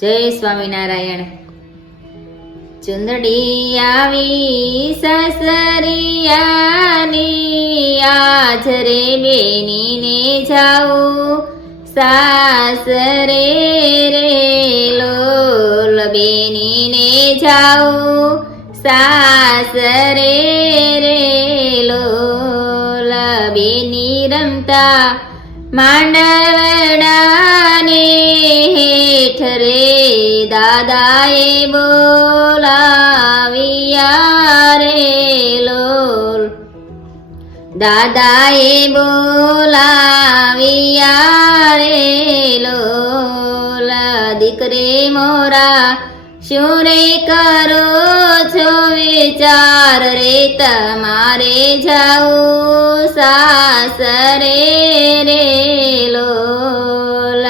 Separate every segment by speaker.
Speaker 1: જય સ્વામિનારાયણ. ચુંદડી આવી સસરિયાની આજ રે બેનીને જાઉં. સાસરે રે લોલ બેનીને જાઉં. સાસરે રે લોલ બેની રમતા માંડવડાને હેઠ રે દાદાએ બોલાવ્યા રે લોલ. દાદાએ બોલાવ્યા રે લોલ. દીકરે મોરા શું રે કરો છો? વિચાર રે તમારે જાઉં સાસરે રે લોલ.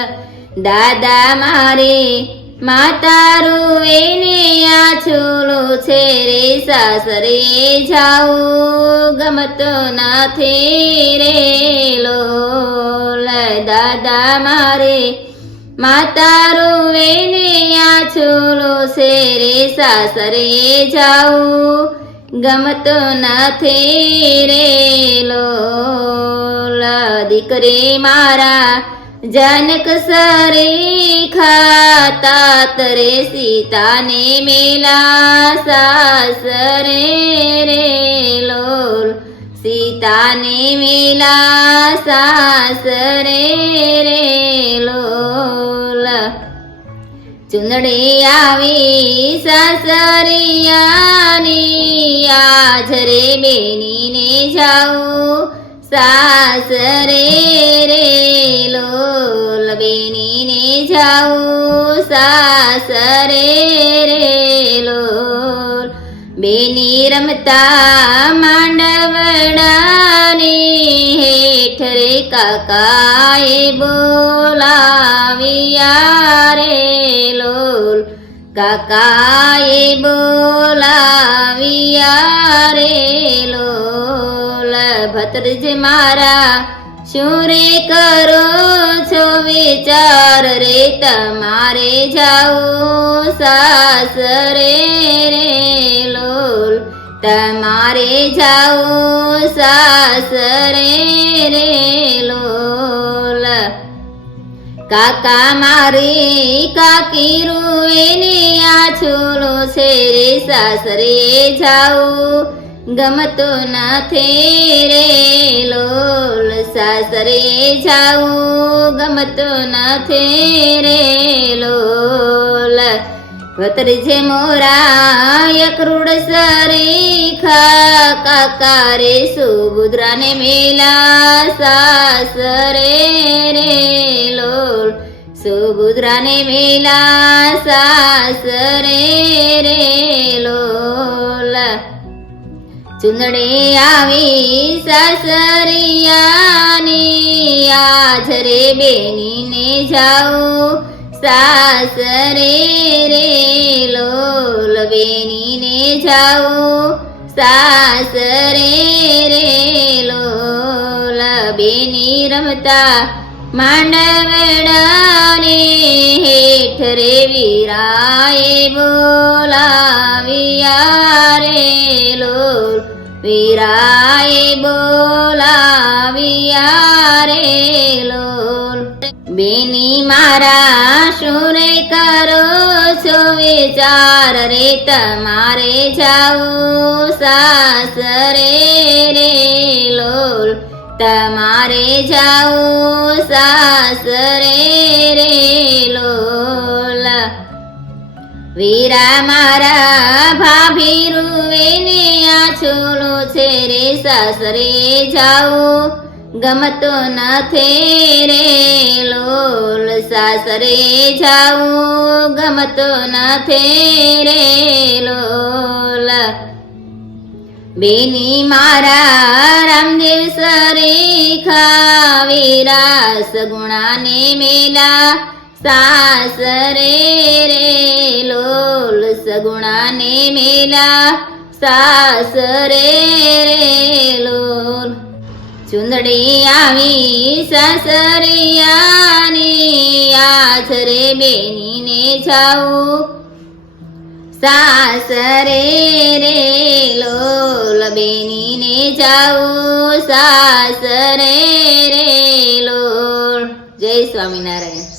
Speaker 1: દાદા મારે માતા રૂવેને આ છોલો છે રે સાસરે જાઉં. ગમતો નથી રે લોલ. દાદા મારે માતારું વેને આ છોલો છે રે સાસરે જાઉં. ગમતો નથી રે લોલ દીકરી મારા. જનક સરે ખાતા તરે સીતાને મેલા. સાસરે રે લોલ સીતાને મેલા સાસરે રે લોલ. ચુંદડી આવી સાસરિયાની આજરે બેનીને જાઉં. સાસરે રે લોલ, બેનીને જાઉં. સાસરે રે લોલ. બેની રમતા માંડવડાની હેઠ રે કાકાએ બોલાવ્યા રે લોલ. કાકાએ બોલાવ્યા રે લોલ. ભત્રજ મારા, શું રે કરો છો વિચાર રે? તમારે જાઓ સાસરે રે. તમારે જાઉં સાસરે રે લોલ. કાકા મારી કાકી રૂએને આ છોલો છે રે, સાસરે જાઉં ગમતો નથી રે લોલ. સાસરે જાઉં ગમતો નથી રે લોલ. ભત્રીજે મોરા ક્રૂડ સરી ખા કાકા રે સુબુદ્રાને મેલા સાસરે રે લોલ. સુબુદ્રાને મેલા સાસરે રે લોલ. ચુંદડે આવી સાસરિયાની, આજ રે બેનીને જાઉં. સાસરે રે લોલ બેનીને જાઓ. સાસરે રે લોલ બેની રમતા માંડવડાને હેઠ રે વીરાએ બોલાવ્યા રે લોલ વીરાએ બોલાવ્યા રે લોલ બેની મારા શું કરો છો વિચાર રે તમારે જાઉં સાસરે રે લોલ. તમારે જાઉં સાસરે રે લોલ. વીરા મારા ભાભી રૂવેને આ છોલો છે રે સાસરે જાઉં. ગમતો નથી રે, લોલ સાસરે જાઉં. ગમતો નથી રે, લોલ. બેની મારા રામદેવ સરે ખાવીરા સગુણાને મેલા સાસરે રે, લોલ સગુણાને મેલા સાસરે રે, લોલ. ચુંદડી આવી સસરિયાની આછરે બેનીને જાઉ. સાસરે રે લોલ બેનીને જાઉં. સાસરે રે લોલ. જય સ્વામિનારાયણ.